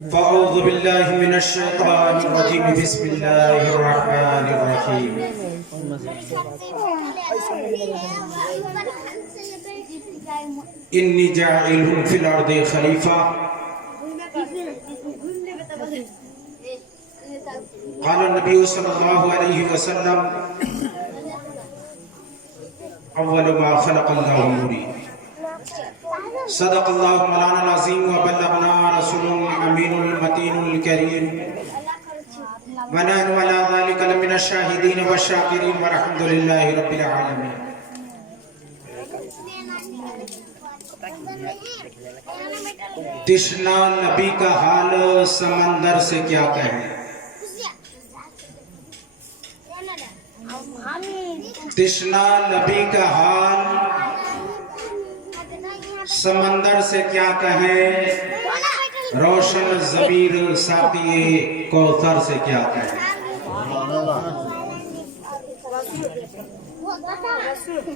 فأعوذ بالله من الشيطان الرجيم بسم الله الرحمن الرحيم إني جاعل في الأرض خليفة قال النبي صلى الله عليه وسلم أول ما خلق الله نوري صدق الله مولانا العظيم وبلغنا رسول الأمين المتين الكريم ونحن على ذلك لمن الشاهدين والشاكرين والحمد لله رب العالمين. تشنا نبی کا حال سمندر سے کیا کہیں، تشنا نبی کا حال سمندر سے کیا کہیں، روشن ضمیر ساقی کوثر سے کیا کہیں.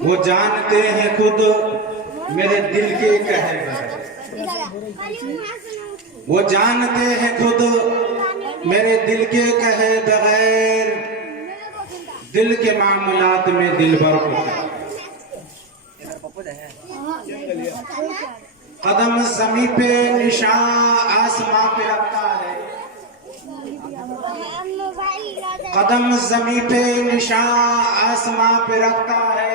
وہ جانتے ہیں خود میرے دل کے کہے بغیر، وہ جانتے ہیں خود میرے دل کے کہے بغیر، دل کے معاملات میں دل بھر کو کہے. قدم زمین پہ نشان آسمان پہ رکھتا ہے، قدم زمین پہ نشان آسمان پہ رکھتا ہے،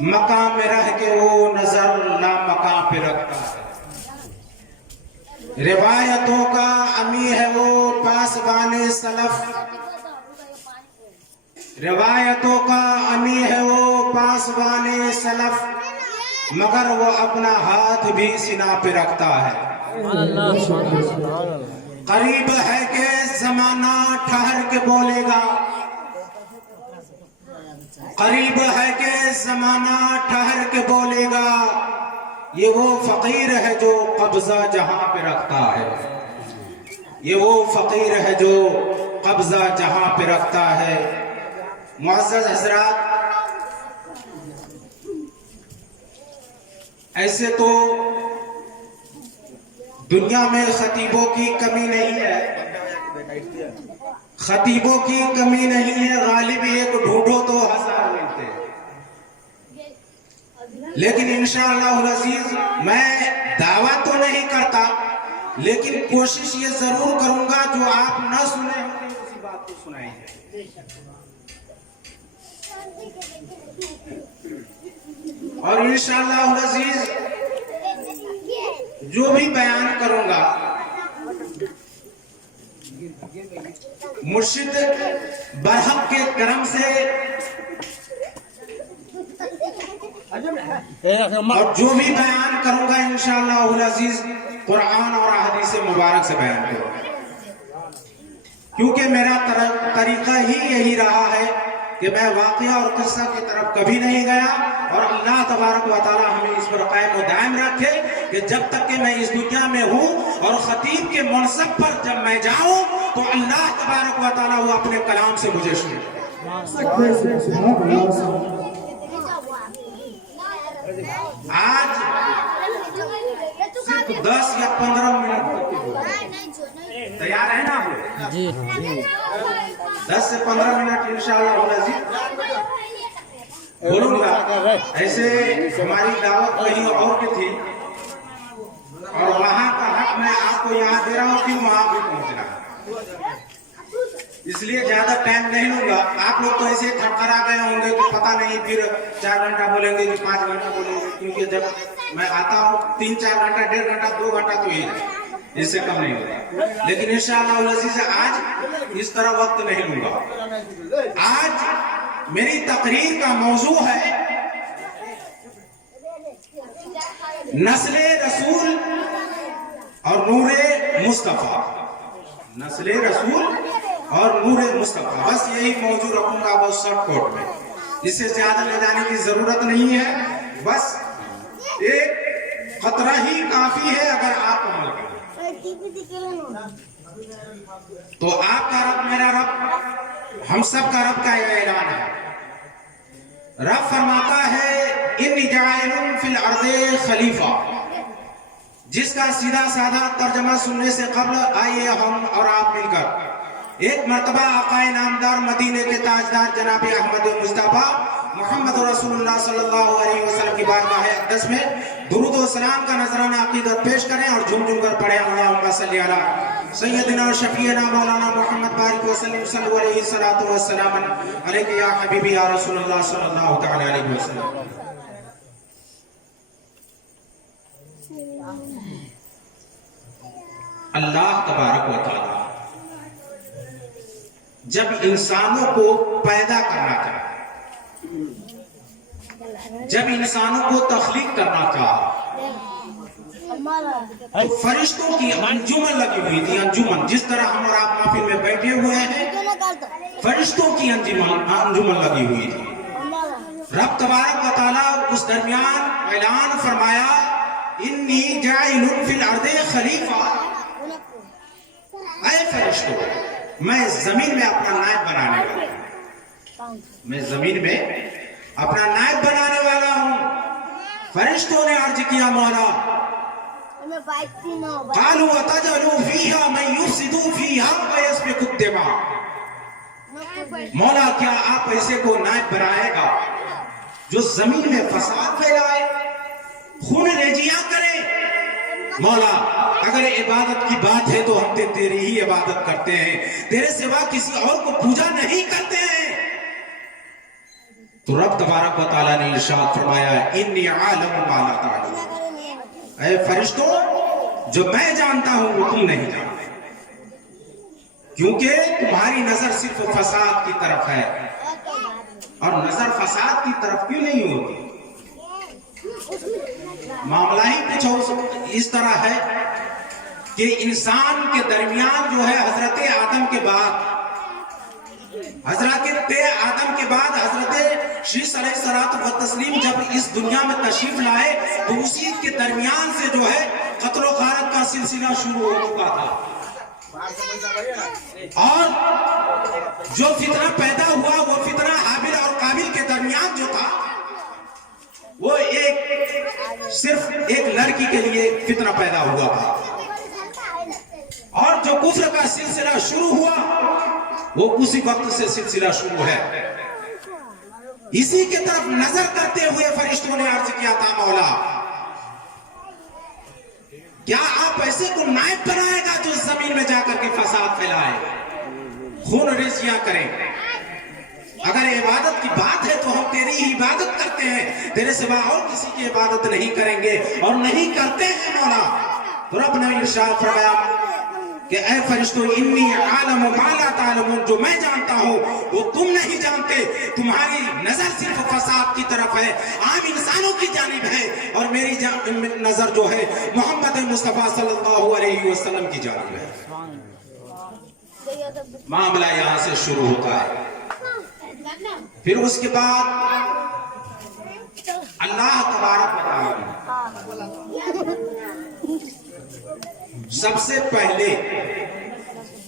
مقام میں رہ کے وہ نظر لا مقام پہ رکھتا ہے. روایتوں کا امی ہے وہ پاسبان سلف، روایتوں کا امی ہے وہ پاسبان سلف، مگر وہ اپنا ہاتھ بھی سینہ پہ رکھتا ہے. قریب ہے کہ زمانہ ٹھہر کے بولے گا، قریب ہے کہ زمانہ ٹھہر کے بولے گا، یہ وہ فقیر ہے جو قبضہ جہاں پہ رکھتا ہے، یہ وہ فقیر ہے جو قبضہ جہاں پہ رکھتا ہے. معزز حضرات، ایسے تو دنیا میں خطیبوں کی کمی نہیں ہے، خطیبوں کی کمی نہیں ہے، غالب ایک ڈھونڈو تو ہزار ملتے. لیکن انشاءاللہ العزیز میں دعویٰ تو نہیں کرتا، لیکن کوشش یہ ضرور کروں گا جو آپ نہ سنے ہوں گے اسی بات کو سنائیں گے. اور انشاءاللہ العزیز جو بھی بیان کروں گا مرشد برحق کے کرم سے، اور جو بھی بیان کروں گا انشاءاللہ العزیز قرآن اور احادیث مبارک سے بیان کروں گا، کیونکہ میرا طریقہ ہی یہی رہا ہے کہ میں واقعہ اور قصہ کی طرف کبھی نہیں گیا. اور اللہ تبارک و تعالی ہمیں اس پر قائم و دائم رکھے کہ جب تک کہ میں اس دنیا میں ہوں اور خطیب کے منصب پر جب میں جاؤں تو اللہ تبارک و تعالی وہ اپنے کلام سے مجھے سنے. آج صرف 10 یا 15 منٹ تیار ہے نا آپ؟ جی 10 سے 15 منٹ انشاءاللہ العزیز بولوں گا. ایسے ہماری دعوت کہیں اور کی تھی اور وہاں کا حق میں آپ کو یہاں دے رہا ہوں کہ وہاں بھی پہنچنا ہے، اس لیے زیادہ ٹائم نہیں لوں گا. آپ لوگ تو ایسے تھکر آ گئے ہوں گے کہ پتہ نہیں پھر 4 گھنٹہ بولیں گے کہ 5 گھنٹہ بولیں گے، کیونکہ جب میں آتا ہوں 3-4 گھنٹہ 1.5 گھنٹہ 2 گھنٹہ تو ہی ہے، اس سے کم نہیں ہوگا. لیکن انشاءاللہ العزیز آج اس طرح وقت نہیں لوں گا. آج میری تقریر کا موضوع ہے نسل رسول اور نور مصطفیٰ، نسل رسول اور نور مصطفیٰ. بس یہی موضوع رکھوں گا بس شارٹ کوٹ میں، اس سے زیادہ لے جانے کی ضرورت نہیں ہے. بس ایک خطرہ ہی کافی ہے اگر آپ عمل کریں تو آپ کا رب میرا رب ہم سب کا رب کا یہ اعلان ہے. رب فرماتا ہے انی جاعل فی الارض خلیفہ، جس کا سیدھا سادہ ترجمہ سننے سے قبل آئیے ہم اور آپ مل کر ایک مرتبہ آقا نامدار مدینے کے تاجدار جناب احمد مصطفیٰ محمد رسول اللہ صلی اللہ علیہ وسلم کی بارگاہ اقدس میں درود و سلام کا نذرانہ عقیدت پیش کریں اور جھوم جھوم کر پڑھیں اللہم صلی علی سیدنا و شفیعنا مولانا محمد بارک وسلم صلی علیہ الصلوۃ والسلام علیک یا حبیبی یا رسول اللہ صلی اللہ تعالی علیہ وسلم. اللہ تبارک و تعالی جب انسانوں کو پیدا کرنا چاہا، جب انسانوں کو تخلیق کرنا چاہا تو فرشتوں کی انجمن لگی ہوئی تھی. انجمن جس طرح ہم اور آپ محفل میں بیٹھے ہوئے ہیں، فرشتوں کی انجمن لگی ہوئی تھی. رب تبارک و تعالی اس درمیان اعلان فرمایا انی جاعل فی الارض خلیفہ، اے فرشتوں میں زمین میں اپنا نائب بنانے والا ہوں، میں زمین میں اپنا نائب بنانے والا ہوں. فرشتوں نے عرض کیا مولا قالوا اتجعل فیہا من یفسد فیہا ویسفک الدماء، مولا کیا آپ ایسے کو نائب بنائے گا جو زمین میں فساد پھیلائے، خون ریزیاں کرے؟ مولا اگر عبادت کی بات ہے تو ہم تیری ہی عبادت کرتے ہیں، تیرے سوا کسی اور کو پوجا نہیں کرتے ہیں. تو رب تبارک و تعالیٰ نے ارشاد فرمایا انی عالم ما لا تعلمون، اے فرشتوں جو میں جانتا ہوں وہ تم نہیں جانتے، کیونکہ تمہاری نظر صرف فساد کی طرف ہے. اور نظر فساد کی طرف کیوں نہیں ہوتی؟ معاملہ ہی کچھ اس طرح ہے کہ انسان کے درمیان جو ہے حضرت آدم کے بعد حضرت شیس علیہ الصلوۃ والتسلیم جب اس دنیا میں تشریف لائے تو اسی کے درمیان سے جو ہے قتل و غارت کا سلسلہ شروع ہو چکا تھا. اور جو فتنہ پیدا ہوا وہ فتنہ حابل اور قابل کے درمیان جو تھا وہ صرف ایک لڑکی کے لیے فتنہ پیدا ہوا تھا. اور جو کفر کا سلسلہ شروع ہوا وہ اسی وقت سے سلسلہ شروع ہے. اسی کی طرف نظر کرتے ہوئے فرشتوں نے عرض کیا تھا مولا کیا آپ ایسے کو نائب بنائے گا جو زمین میں جا کر کے فساد پھیلائے، خون ریزیاں کریں؟ اگر عبادت کی بات ہے تو ہم تیری ہی عبادت کرتے ہیں، تیرے سوا اور کسی کی عبادت نہیں کریں گے اور نہیں کرتے ہیں مولا. تو رب نے ارشاد فرمایا کہ اے فرشتوں انی عالم ما لا تعلمون، جو میں جانتا ہوں وہ تم نہیں جانتے. تمہاری نظر صرف فساد کی طرف ہے، عام انسانوں کی جانب ہے، اور میری نظر جو ہے محمد مصطفیٰ صلی اللہ علیہ وسلم کی جانب ہے. معاملہ یہاں سے شروع ہوتا ہے. پھر اس کے بعد اللہ تبارک و تعالی سب سے پہلے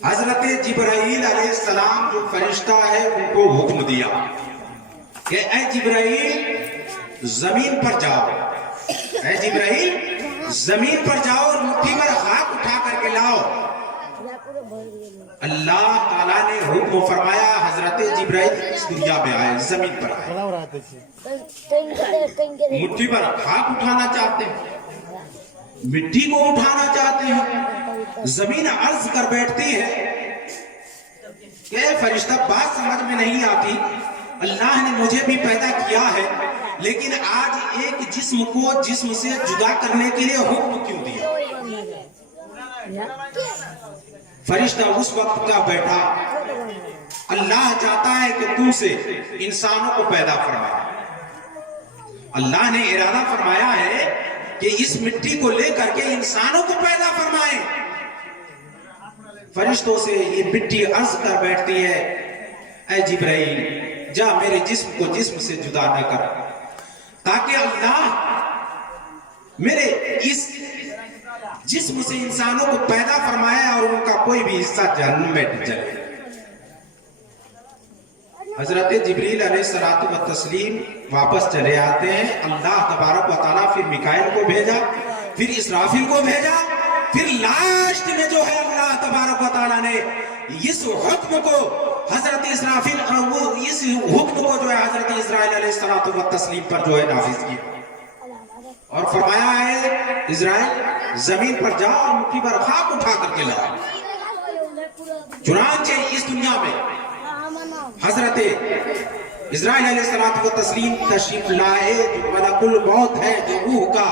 حضرت جبرائیل علیہ السلام جو فرشتہ ہے ان کو حکم دیا کہ اے جبرائیل زمین پر جاؤ، اے جبرائیل زمین پر جاؤ اور مٹھی پر خاک اٹھا کر کے لاؤ. اللہ تعالیٰ نے حکم فرمایا حضرت جبرائیل اس دنیا میں آئے، زمین پر آئے، مٹھی پر خاک اٹھانا چاہتے ہیں، مٹی کو اٹھانا چاہتے ہیں. زمین عرض کر بیٹھتی ہے کہ فرشتہ بات سمجھ میں نہیں آتی، اللہ نے مجھے بھی پیدا کیا ہے لیکن آج ایک جسم کو جسم سے جدا کرنے کے لیے حکم کیوں دیا؟ فرشتہ اس وقت کا بیٹھا اللہ چاہتا ہے کہ تم سے انسانوں کو پیدا فرمائے. اللہ نے ارادہ فرمایا ہے کہ اس مٹی کو لے کر کے انسانوں کو پیدا فرمائے. فرشتوں سے یہ مٹی عرض کر بیٹھتی ہے اے جبرائیل جا میرے جسم کو جسم سے جدا نہ کر، تاکہ اللہ میرے اس جسم سے انسانوں کو پیدا فرمایا اور ان کا کوئی بھی حصہ جہنم میں جلے. حضرت جبریل علیہ الصلوۃ والتسلیم واپس چلے آتے ہیں. اللہ تبارک و تعالیٰ پھر میکائیل کو بھیجا پھر اسرافیل کو بھیجا، پھر لاسٹ میں جو ہے اللہ تبارک و تعالیٰ نے اس حکم کو حضرت اسرافیل اس حکم کو جو ہے حضرت اسرائیل علیہ الصلوۃ والتسلیم پر جو ہے نافذ کیا اور فرمایا ہے اسرائیل زمین پر جا اور مٹھی بھر خاک اٹھا کر کے لا۔ چنانچہ اس دنیا میں حضرت اسرائیل علیہ الصلوۃ والتسلیم تشریف لائے، جو ملک الموت ہے، جو روح کا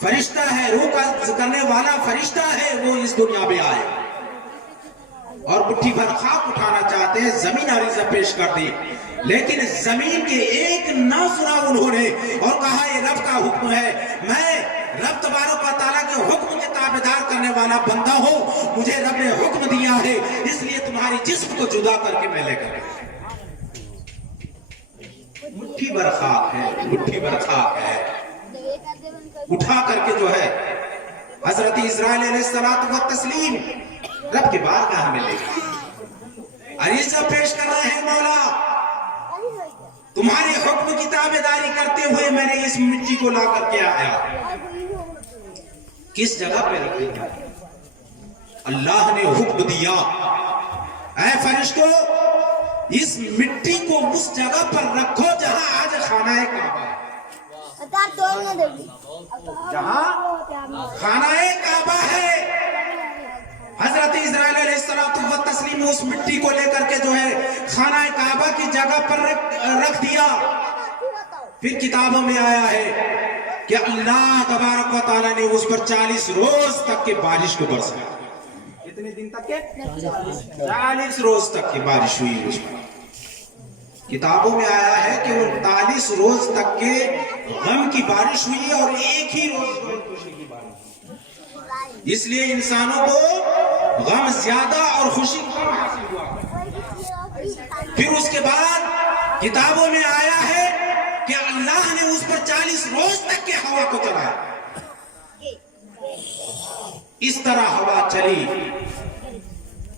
فرشتہ ہے، روح کا کرنے والا فرشتہ ہے، وہ اس دنیا میں آئے اور مٹھی بھر خاک اٹھانا چاہتے ہیں، زمین عریضہ پیش کر دی، لیکن زمین کے ایک نہ سنا انہوں نے اور کہا یہ رب کا حکم ہے، میں رب تبارک و تعالیٰ کے حکم کے تابعدار کرنے والا بندہ ہوں، مجھے رب نے حکم دیا ہے، اس لیے تمہاری جسم کو جدا کر کے میں لے کر مٹھی بھر خاک ہے، مٹھی بھر خاک ہے، اٹھا کر کے جو ہے حضرت اسرائیل علیہ الصلوۃ والتسلیم رب کے بارگاہ میں لے گئے، عریضہ پیش کر رہے ہیں، مولا تمہارے حکم کی تابعداری کرتے ہوئے میں نے اس مٹی کو لا کر کے آیا، کس جگہ پہ رکھ دیا؟ اللہ نے حکم دیا اے فرشتوں اس مٹی کو اس جگہ پر رکھو جہاں آج خانہ کعبہ ہے، جہاں خانہ کعبہ ہے۔ حضرت اسرائیل علیہ الصلوۃ والتسلیم اس مٹی کو لے کر کے جو ہے خانہ کعبہ کی جگہ پر رکھ دیا۔ پھر کتابوں میں آیا ہے کہ اللہ تبارک و تعالیٰ نے اس پر 40 روز تک کے بارش کو برسایا۔ کتنے دن تک کے؟ 40 روز تک کی بارش ہوئی اس پر۔ کتابوں میں آیا ہے کہ 39 روز تک کے غم کی بارش ہوئی اور ایک ہی روز خوشی کی بارش ہوئی، اس لیے انسانوں کو غم زیادہ اور خوشی کم حاصل ہوا۔ پھر اس کے بعد کتابوں میں آیا ہے کہ اللہ نے اس پر 40 روز تک کے ہوا کو چلایا، اس طرح ہوا چلی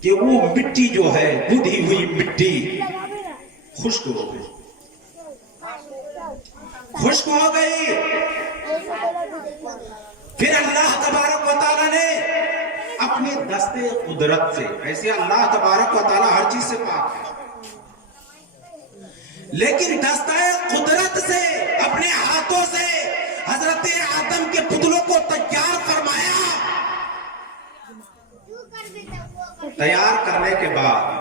کہ وہ مٹی جو ہے بدھی ہوئی مٹی خشک ہو گئی، خشک ہو گئی۔ پھر اللہ تبارک و تعالیٰ نے اپنے دستے قدرت سے، ایسے اللہ تبارک و تعالیٰ ہر چیز سے پاک ہے، لیکن دستہ قدرت سے اپنے ہاتھوں سے حضرت آدم کے پتلوں کو تیار فرمایا۔ تیار کرنے کے بعد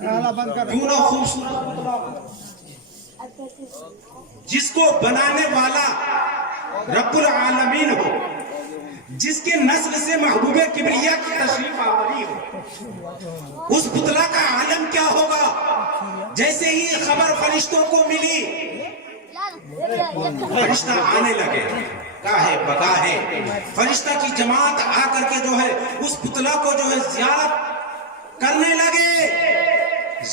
کیوں نہ خوبصورت پتلا، جس کو بنانے والا رب العالمین ہو، جس کے نسل سے محبوب کبریا کی تشریف آوری ہو، اس پتلا کا عالم کیا ہوگا؟ جیسے ہی خبر فرشتوں کو ملی، فرشتہ آنے لگے، گاہے بگاہے فرشتہ کی جماعت آ کر کے جو ہے اس پتلا کو جو ہے زیارت کرنے لگے۔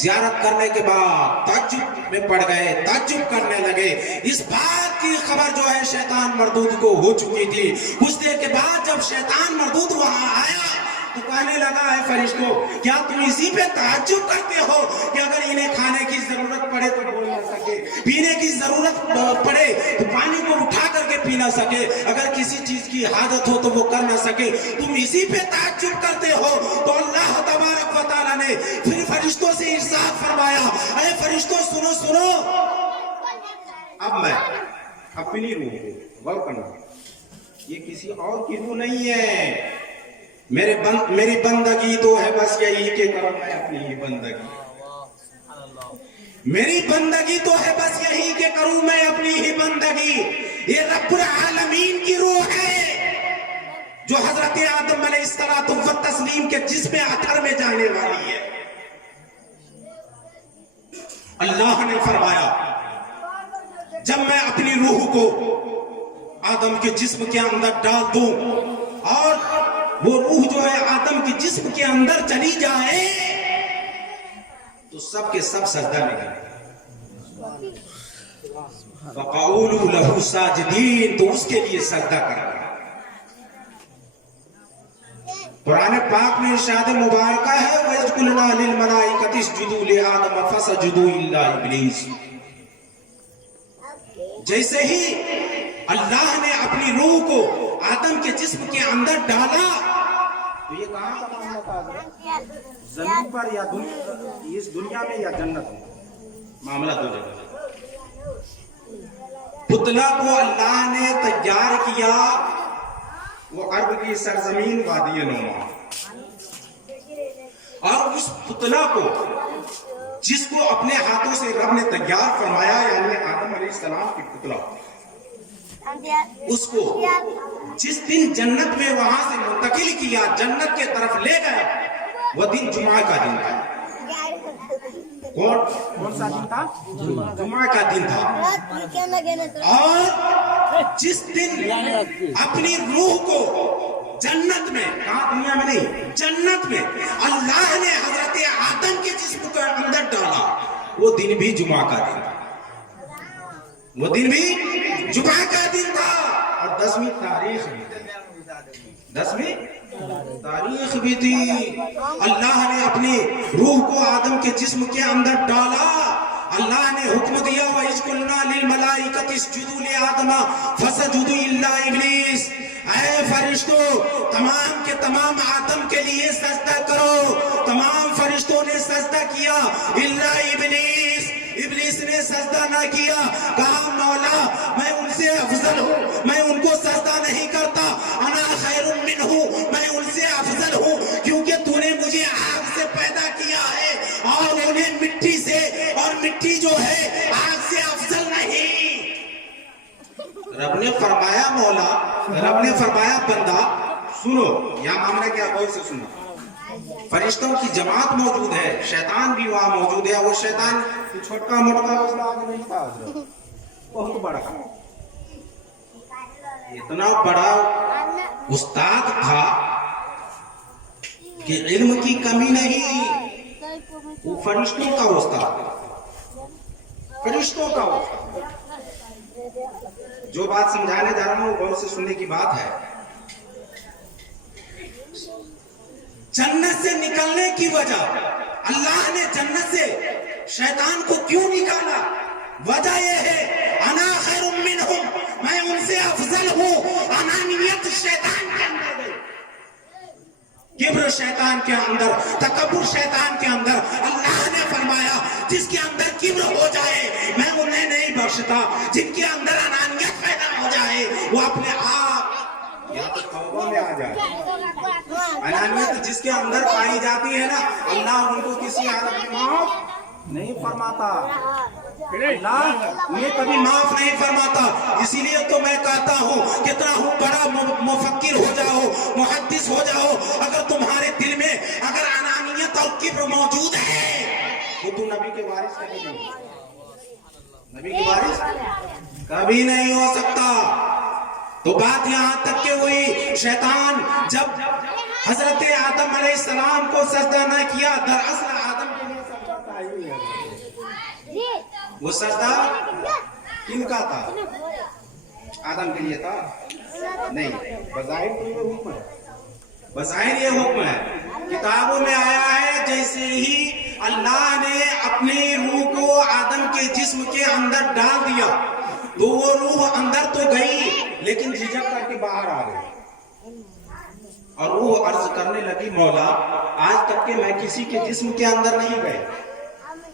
زیارت کرنے کے بعد تعجب میں پڑ گئے، تعجب کرنے لگے، اس بات کی خبر جو ہے شیطان مردود کو ہو چکی تھی۔ کچھ دیر کے بعد جب شیطان مردود وہاں آیا تو کہنے لگا ہے فرشتوں کیا تم اسی پہ تعجب کرتے ہو کہ اگر انہیں کھانے کی ضرورت پڑے تو بول نہ سکے، پینے کی ضرورت پڑے تو پانی کو اٹھا کر کے پی نہ سکے، اگر کسی چیز کی حاجت ہو تو وہ کر نہ سکے، تم اسی پہ تعجب کرتے ہو؟ تو اللہ تبارک و تعالیٰ نے پھر فرشتوں سے ارشاد فرمایا اے فرشتوں سنو سنو، اب میں اپنی روح کو غور کرنا، یہ کسی اور کی روح نہیں ہے، میری بندگی تو ہے بس یہی کہ کروں میں اپنی ہی بندگی، میری بندگی تو ہے بس یہی کہ کروں میں اپنی ہی بندگی۔ یہ رب العالمین کی روح ہے جو حضرت آدم علیہ الصلوۃ والتسلیم کے جسم اطہر میں جانے والی ہے۔ اللہ نے فرمایا جب میں اپنی روح کو آدم کے جسم کے اندر ڈال دوں اور وہ روح جو ہے آدم کے جسم کے اندر چلی جائے تو سب کے سب سجدہ میں گئے، فَقَعُولُوا لَهُ سَاجِدِينَ، تو اس کے لیے سجدہ کرا۔ قرآن پاک میں ارشاد مبارکہ ہے وَإِذْ قُلْنَا لِلْمَلَائِكَةِ اسْجُدُوا لِآدَمَ فَسَجَدُوا إِلَّا إِبْلِيسَ، جیسے ہی اللہ نے اپنی روح کو آدم کے جسم کے اندر ڈالا. تو یہ کہاں کا معاملہ تھا حضرت؟ زمین پر یا اس دنیا میں یا جنت میں؟ معاملہ دو جگہ. پتلا کو اللہ نے تیار کیا وہ عرب کی سرزمین وادی نعمان، اور اس پتلا کو جس کو اپنے ہاتھوں سے رب نے تیار فرمایا، یعنی آدم علیہ السلام کی پتلا، اس کو جس دن جنت میں وہاں سے منتقل کیا، جنت کے طرف لے گیا، وہ دن جمعہ کا دن تھا. کون سا دن تھا؟ جمعہ کا دن تھا. اور جس دن اپنی روح کو جنت میں، کہاں دنیا میں نہیں، جنت میں اللہ نے حضرت آدم کے جسم کے اندر ڈالا، وہ دن بھی جمعہ کا دن تھا. وہ دن بھی جمعہ کا دن تھا. اور 10ویں تاریخ بھی تھی. 10ویں تاریخ بھی تھی. اللہ نے اپنی روح کو آدم کے جسم کے اندر ڈالا. اللہ نے حکم دیا وَإِذْ قُلْنَا لِلْمَلَائِكَةِ اسْجُدُوا لِآدَمَ فَسَجَدُوا إِلَّا إِبْلِيسَ. اے فرشتوں، تمام کے تمام آدم کے لیے سجدہ کرو. تمام فرشتوں نے سجدہ کیا الا ابلیس. ابلیس نے سجدہ نہ کیا. کہا مولا میں ان سے افضل ہوں، میں ان کو سجدہ نہیں کرتا. انا خیر منہ، میں ان سے افضل ہوں کیونکہ تو نے مجھے آگ سے پیدا کیا ہے اور انہیں مٹی سے، اور مٹی جو ہے آگ سے افضل نہیں. رب نے فرمایا مولا، رب نے فرمایا بندہ سنو، یہاں معاملہ کیا، غور سے سنو. فرشتوں کی جماعت موجود ہے، شیطان بھی وہاں موجود ہے. وہ شیطان چھوٹا موٹا استاد نہیں تھا حضرت، بہت بڑا تھا. اتنا بڑا استاد تھا کہ علم کی کمی نہیں. وہ فرشتوں کا استاد، فرشتوں کا استاد. جو بات سمجھانے جا رہا ہوں غور سے سننے کی بات ہے. جنت سے نکلنے کی وجہ، اللہ نے جنت سے شیطان کو کیوں نکالا؟ وجہ یہ ہے انا خیر منہم، میں ان سے افضل ہوں. انانیت شیطان کے اندر گئی، کبر شیطان کے اندر، تکبر شیطان کے اندر. اللہ نے فرمایا جس کے اندر کبر ہو جائے میں انہیں نہیں بخشتا. جن کے اندر انانیت پیدا ہو جائے وہ اپنے آپ یا تو توبہ میں آ جائے. انانیت جس کے اندر پائی جاتی ہے نا، اللہ ان کو کسی حالت میں معاف نہیں فرماتا. اللہ انہیں کبھی معاف نہیں فرماتا. اسی لیے تو میں کہتا ہوں کتنا ہوں بڑا مفکر ہو جاؤ، محدث ہو جاؤ، اگر تمہارے دل میں اگر انانیت اور کبر موجود ہے تو تم نبی کے وارث کبھی نہیں ہو. نبی کے وارث کبھی نہیں ہو سکتا. تو بات یہاں تک کہ وہی شیطان جب حضرت آدم علیہ السلام کو سجدہ نہ کیا، دراصل آدم کے لیے سجدہ تھا ہی نہیں. وہ سجدہ کن کا تھا؟ آدم کے لیے تھا نہیں. بظاہر تو یہ حکم ہے، بظاہر یہ حکم ہے. کتابوں میں آیا ہے جیسے ہی اللہ نے اپنی روح کو آدم کے جسم کے اندر ڈال دیا تو وہ روح اندر تو گئی لیکن جھجک کر کے باہر آ گئی. اور وہ عرض کرنے لگی مولا آج تک کہ میں کسی کے جسم کے اندر نہیں گئے،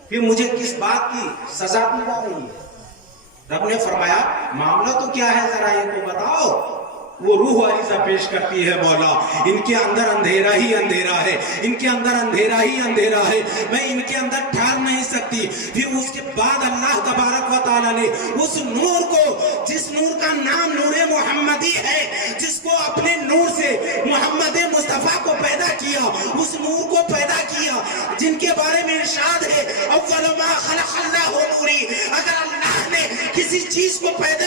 پھر مجھے کس بات کی سزا دی جا رہی ہے؟ رب نے فرمایا معاملہ تو کیا ہے ذرا یہ تو بتاؤ. وہ روح عریضہ پیش کرتی ہے مولا ان کے اندر اندھیرا ہی اندھیرا ہے، ان کے اندر اندھیرا ہی اندھیرا ہے، میں ان کے اندر ٹھہر نہیں سکتی. پھر اس کے بعد اللہ تبارک و تعالیٰ نے اس نور کو، جس نور کا نام نور محمدی ہے، جس کو اپنے نور سے محمد مصطفیٰ کو پیدا کیا، اس نور کو پیدا کیا جن کے بارے میں ارشاد ہے اول ما خلق اللہ نوری. اگر اللہ نے کسی چیز کو پہلے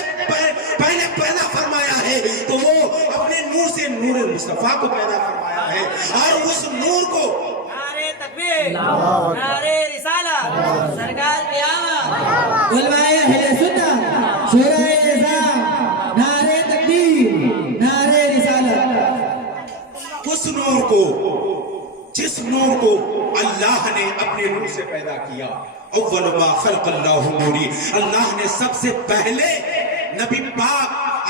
پیدا فرمایا ہے تو وہ اپنے نور سے نور مصطفیٰ کو پیدا فرمایا ہے. اور اس نور کو نعرے تکبیر، نعرے رسالت، سرکار قیامت، علماء اہل سنت، شورائے نظام، نعرے تکبیر، نعرے رسالت. اس نور کو، جس نور کو اللہ نے اپنے نور سے پیدا کیا. اول ما خلق اللہ نوری، اللہ نے سب سے پہلے نبی پاک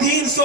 300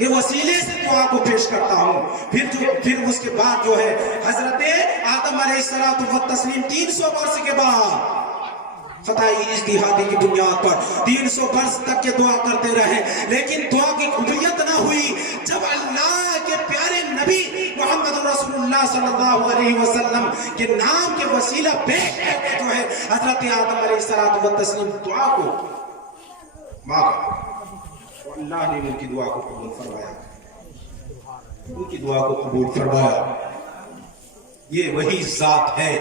کے وسیلے سے دعا کو پیش کرتا ہوں۔ پھر اس کے بعد جو ہے حضرت آدم علیہ السلام و تسلیم 300 برس کے بعد خطائی اجتہادی کی بنیاد پر 300 برس تک کے دعا کرتے رہے، لیکن دعا کی قبولیت نہ ہوئی۔ جب اللہ کے پیارے نبی محمد رسول اللہ صلی اللہ علیہ وسلم کے نام کے وسیلہ پیش کر کے جو ہے حضرت آدم علیہ السلام و تسلیم دعا کو مانگا، تو اللہ نے ان کی دعا کو قبول فرمایا، ان کی دعا کو قبول فرمایا۔ یہ وہی ذات ہے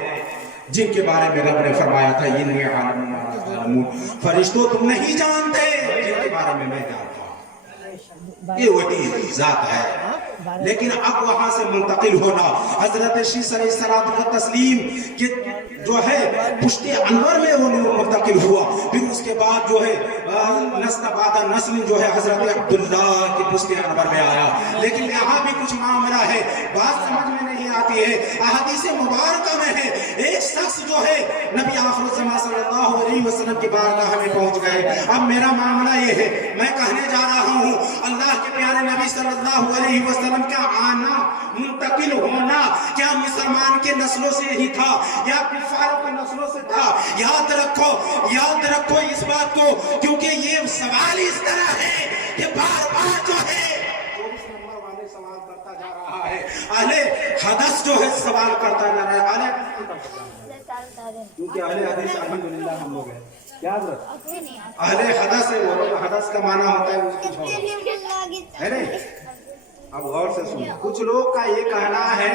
جن کے بارے میں رب نے فرمایا تھا انی عالم ما لا تعلمون، فرشتوں تم نہیں جانتے جن کے بارے میں میں جانتا ہوں۔ یہ وہی ذات ہے، لیکن اب وہاں سے منتقل ہونا حضرت شیس علیہ السلام و تسلیم کے جو ہے پشت انور میں وہ نور منتقل ہوا، پھر اس کے بعد جو ہے نسل بعد نسل جو ہے حضرت عبداللہ کے پشت انور میں آیا۔ لیکن یہاں بھی کچھ معاملہ ہے، بات سمجھ میں نہیں آتی ہے۔ احادیث مبارکہ میں ہے ایک شخص جو ہے نبی آخر الزمان صلی اللہ علیہ وسلم کی بارگاہ میں پہنچ گئے۔ اب میرا معاملہ یہ ہے، میں کہنے جا رہا ہوں اللہ کے پیارے نبی صلی اللہ علیہ وسلم کا آنا منتقل ہونا کیا مسلمان کے نسلوں سے ہی تھا یا کفار کے نسلوں سے تھا؟ یاد رکھو اس بات کو، کیونکہ یہ سوال اس طرح ہے کہ بار بار جو ہے 24 نمبر والے سوال کرتا جا رہا ہے، اہل حدث جو ہے سوال کرتا جا رہا ہے، کیونکہ اہل حدیث الحمدللہ ہم لوگ ہیں، یاد رکھ اہل حدث ہے، وہ حدث کا معنی ہوتا ہے کچھ اور ہے نہیں۔ اب غور سے سنو، کچھ لوگ کا یہ کہنا ہے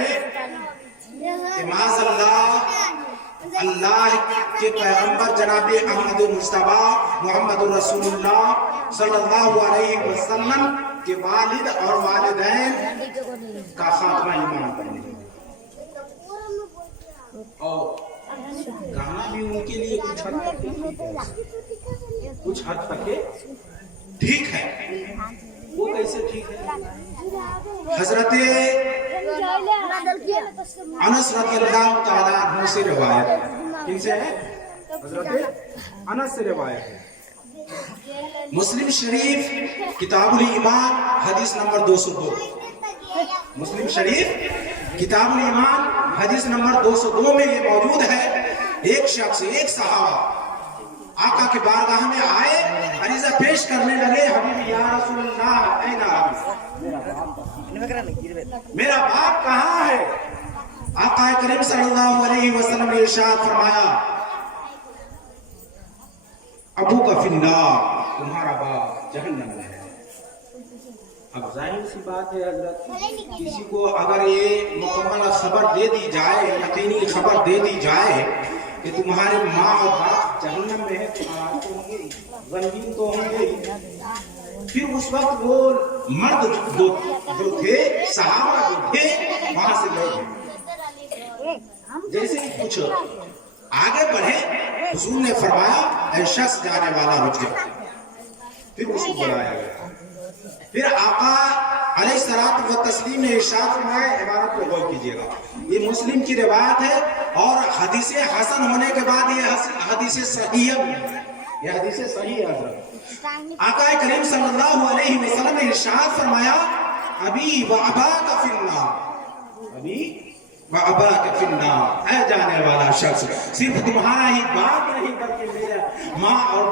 کہ معاذ اللہ کے پیغمبر جناب احمد مصطفیٰ محمد رسول اللہ صلی اللہ علیہ وسلم کے والد اور والدین کا خاتمہ ایمان پر نہیں، اور کہنا بھی ان کے لیے کچھ حد تک ٹھیک ہے۔ وہ کیسے ٹھیک ہے؟ حضرت انس رضی اللہ تعالیٰ عنہ سے روایت ہے، کن سے ہے؟ حضرت انس سے روایت ہے، مسلم شریف کتاب الایمان حدیث نمبر 202، مسلم شریف کتاب الایمان حدیث نمبر 202 میں یہ موجود ہے۔ ایک شخص، ایک صحابہ آقا کے بارگاہ میں آئے، عریضہ پیش کرنے لگے، حبیب یا رسول اللہ این ابی، میرا باپ کہاں ہے؟ آقا کریم صلی اللہ علیہ وسلم نے ارشاد فرمایا ابو کا فی النار، تمہارا باپ جہنم میں ہے۔ اب ظاہر سی بات ہے حضرت، کسی کو اگر یہ مکمل خبر دے دی جائے، یقینی خبر دے دی جائے کہ تمہارے ماں اور باپ جہنم میں ہے، تمہارا تو ہوں گے، غمگین تو ہوں گے۔ پھر اس وقت وہ مرد جو تھے، صحابہ جو تھے، وہاں سے لوگ جیسے ہی کچھ آگے بڑھے، حضور نے فرمایا اے شخص جانے والا رک جا۔ پھر اس کو بلایا گیا، پھر آقا علیہ الصلوۃ والتسلیم نے ارشاد فرمایا، عبارت پہ غور کیجیے گا، یہ مسلم کی روایت ہے اور حدیث حسن ہونے کے بعد یہ حدیث صحیح ہے، یہ حدیث صحیح ہے حضرت۔ آقا کریم صلی اللہ علیہ وسلم نے ارشاد فرمایا ابی و اباک فی النار، ابی و اباک فی النار، اے جانے والا شخص، صرف تمہارا ہی باپ نہیں بلکہ میرا ماں اور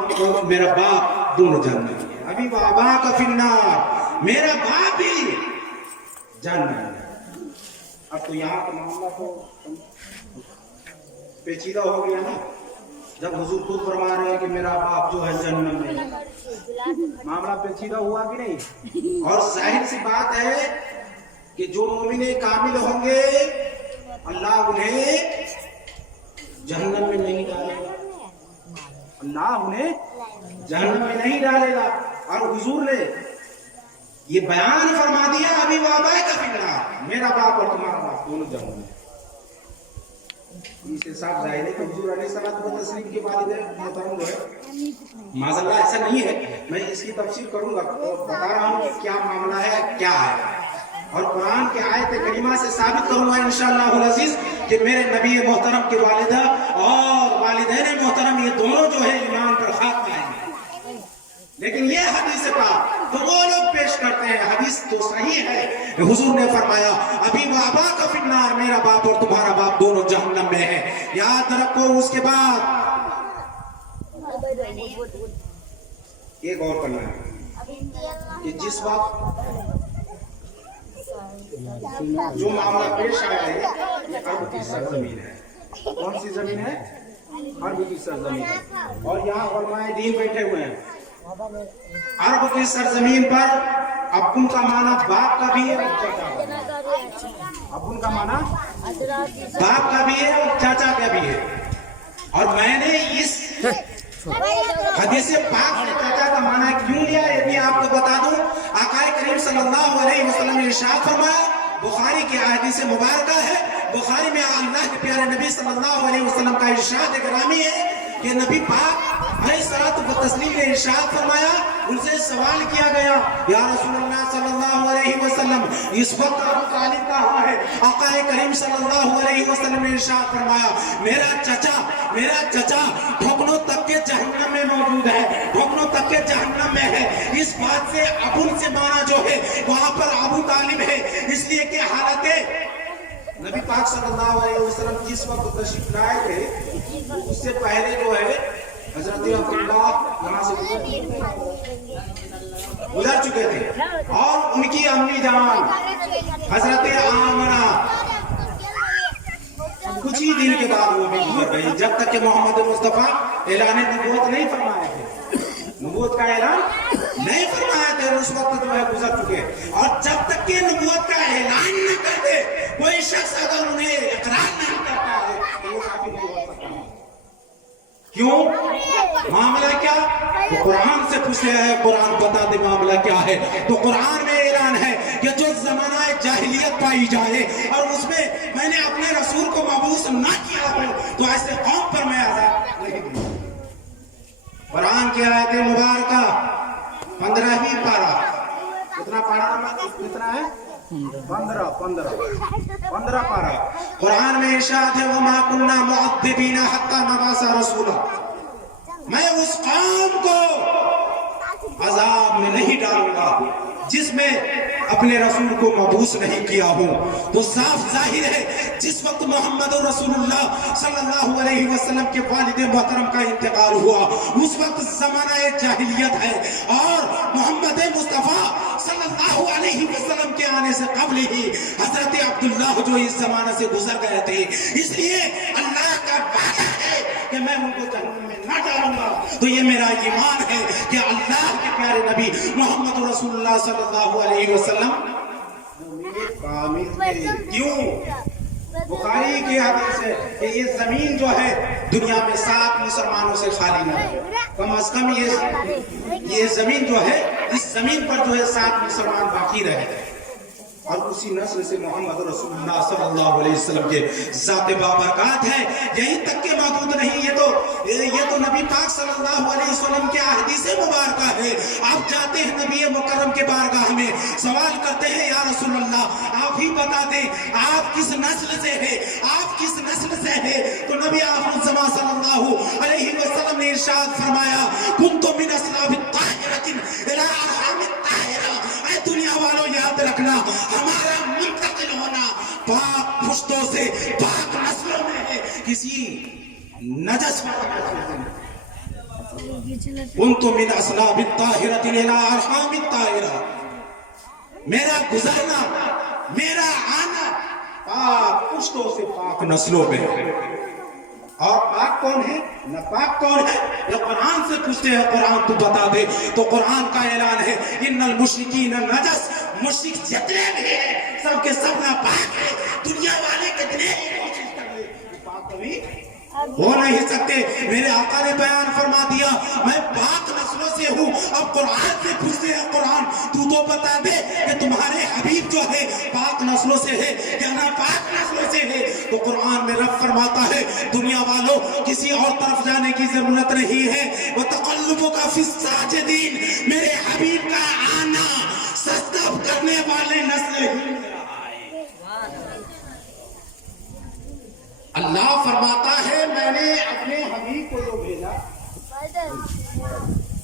میرا باپ دونوں جنت میں، ابی و اباک فی النار، میرا باپ بھی جنت میں۔ اب تو یہاں کا معاملہ تو پیچیدہ ہو گیا نا، جب حضور خود فرما رہے ہیں کہ میرا باپ جو ہے جنت میں، معاملہ پیچیدہ ہوا کہ نہیں؟ اور ظاہر سی بات ہے کہ جو مومن کامل ہوں گے اللہ انہیں جہنم میں نہیں ڈالے گا، اللہ انہیں جہنم میں نہیں ڈالے گا۔ اور حضور نے یہ بیان فرما دیا ابھی وابائے کا فکرہ، میرا باپ اور تمہارا باپ دونوں جہنم میں۔ اس حساب ظاہر ہے کہ حضور علیہ الصلوۃ والتسلیم کے والدین محترم جو ہے، معاذ اللہ ایسا نہیں ہے، میں اس کی تفسیر کروں گا، بتا رہا ہوں کہ کیا معاملہ ہے، کیا ہے، اور قرآن کے آیت کریمہ سے ثابت کروں گا انشاءاللہ العزیز کہ میرے نبی محترم کی والدہ اور والدین محترم یہ دونوں جو ہے ایمان پر خاتمہ ہیں۔ لیکن یہ حدیث پاک تو وہ لوگ پیش کرتے ہیں حدیث تو صحیح ہے کہ حضور نے فرمایا ابھی بابا کا فی النار، میرا باپ اور تمہارا باپ دونوں جہنم میں ہے. یاد رکھو. اس کے بعد ایک اور کرنا ہے کہ جس وقت جو معاملہ پیش آیا ہے یہ عرب کی سرزمین ہے. کون سی زمین ہے؟ عرب کی سرزمین. اور یہاں علماء دین بیٹھے ہوئے ہیں. عرب کی سرزمین پر ابن کا معنی باپ کا بھی ہے اور چاچا کا بھی. ابن کا معنی باپ کا بھی ہے اور چاچا کا بھی ہے. اور میں نے اس حدیث پاک سے چاچا کا معنی کیوں لیا یہ بھی آپ کو بتا دوں. آقا کریم صلی اللہ علیہ وسلم نے ارشاد فرمایا، بخاری کی حدیث مبارکہ ہے، بخاری میں اللہ کے پیارے نبی صلی اللہ علیہ وسلم کا ارشاد گرامی ہے کہ نبی پاک علیہ الصلوۃ والتسلیم نے ارشاد فرمایا. ان سے سوال کیا گیا، یا رسول اللہ صلی اللہ علیہ وسلم اس وقت ابو طالب کہاں ہے؟ آقا کریم صلی اللہ علیہ وسلم نے ارشاد فرمایا میرا چچا ٹھکنوں تک کے جہنم میں موجود ہے، ٹھکنوں تک کے جہنم میں ہے. اس بات سے ابن سے مانا جو ہے وہاں پر ابو طالب ہے، اس لیے کہ حالت نبی پاک صلی اللہ علیہ وسلم جس وقت تشریف لائے تھے اس سے پہلے جو ہے حضرت عبداللہ یہاں سے گزر چکے تھے اور ان کی امی جان حضرت آمنہ کچھ ہی دن کے بعد وہ بھی گزر گئی، جب تک کہ محمد مصطفیٰ اعلان نبوت نہیں فرمائے تھے. نبوت کا اعلان نہیں فرمایا تھے اس وقت جو ہے گزر چکے. اور جب تک کہ نبوت کا اعلان نہ کرتے کوئی شخص اگر انہیں اقرار نہیں کرتا ہے تو وہ کافی نہیں ہو سکتا. کیوں؟ معاملہ کیا؟ تو قرآن سے پوچھتے ہیں، قرآن بتا دے معاملہ کیا ہے. تو قرآن میں اعلان ہے کہ جو زمانہ جاہلیت پائی جائے اور اس میں میں نے اپنے رسول کو مبعوث نہ کیا ہو تو ایسے قوم پر میں عذاب نہیں دوں. قرآن کی آیت مبارکہ 15ویں پارہ. کتنا پارہ کتنا ہے؟ 15 پارہ. قرآن میں ارشاد ہے وَمَا كُنَّا مُعَذِّبِينَ حَتَّى نَبْعَثَ رَسُولًا. میں اس قوم کو عذاب میں نہیں ڈالوں گا جس میں اپنے رسول کو مبعوث نہیں کیا ہوں. تو صاف ظاہر ہے جس وقت محمد رسول اللہ صلی اللہ علیہ وسلم کے والد محترم کا انتقال ہوا اس وقت زمانہ جاہلیت ہے اور محمد مصطفیٰ صلی اللہ علیہ وسلم کے آنے سے قبل ہی حضرت عبداللہ جو اس زمانہ سے گزر گئے تھے. اس لیے اللہ کا وعدہ ہے کہ میں ان کو جہنم میں نہ ڈالوں گا. تو یہ میرا ایمان ہے کہ اللہ کے پیارے نبی محمد رسول اللہ صلی اللہ علیہ وسلم کامل تھے. کیوں؟ بخاری کی حدیث ہے کہ یہ زمین جو ہے دنیا میں 7 مسلمانوں سے خالی نہ ہے. کم از کم یہ زمین جو ہے اس زمین پر جو ہے 7 مسلمان باقی رہے اور اسی نسل سے محمد رسول اللہ صلی اللہ علیہ وسلم کے ذات بابرکات ہے. یہیں تک کہ محدود نہیں، یہ تو نبی پاک صلی اللہ علیہ وسلم کے احادیث مبارکہ ہے. آپ جاتے ہیں نبی مکرم کے بارگاہ میں سوال کرتے ہیں یا رسول اللہ آپ ہی بتا دیں آپ کس نسل سے ہے، آپ کس نسل سے ہے. تو نبی آخر الزمان صلی اللہ علیہ وسلم نے ارشاد فرمایا کنت من اصلاب الطاہرۃ الی ارحام الطاہرہ. اے دنیا والوں یاد رکھنا ہمارا منتقل ہونا پاک پشتوں سے پاک نسلوں میں ہے، کسی نجس کنت من اصلاب الطاہرۃ الی ارحام الطاہرہ. میرا گزرنا میرا آنا پاک پشتوں سے پاک نسلوں میں ہے. اور پاک کون ہے نہ پاک کون ہے یہ قرآن سے پوچھتے ہیں. قرآن تو بتا دے. تو قرآن کا اعلان ہے ان المشرکین نجس. مشرک جتنے بھی ہیں سب کے سب ناپاک ہیں. دنیا والے کتنے ہی کوشش کر لیں پاک کبھی ہو نہیں سکتے. میرے آقا نے بیان فرما دیا میں پاک نسلوں سے ہوں. اب قرآن سے پوچھتے ہیں قرآن تو بتا دے کہ تمہارے حبیب جو ہے پاک نسلوں سے ہے یا ناپاک نسلوں سے ہے. تو قرآن میں رب فرماتا ہے دنیا والوں کسی اور طرف جانے کی ضرورت نہیں ہے. وَتَقَلُّبُكَ فِي السَّاجِدِينَ. میرے حبیب کا آنا سجدہ کرنے والے نسل ہی اللہ فرماتا ہے میں نے اپنے حبیب کو جو بھیجا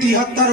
73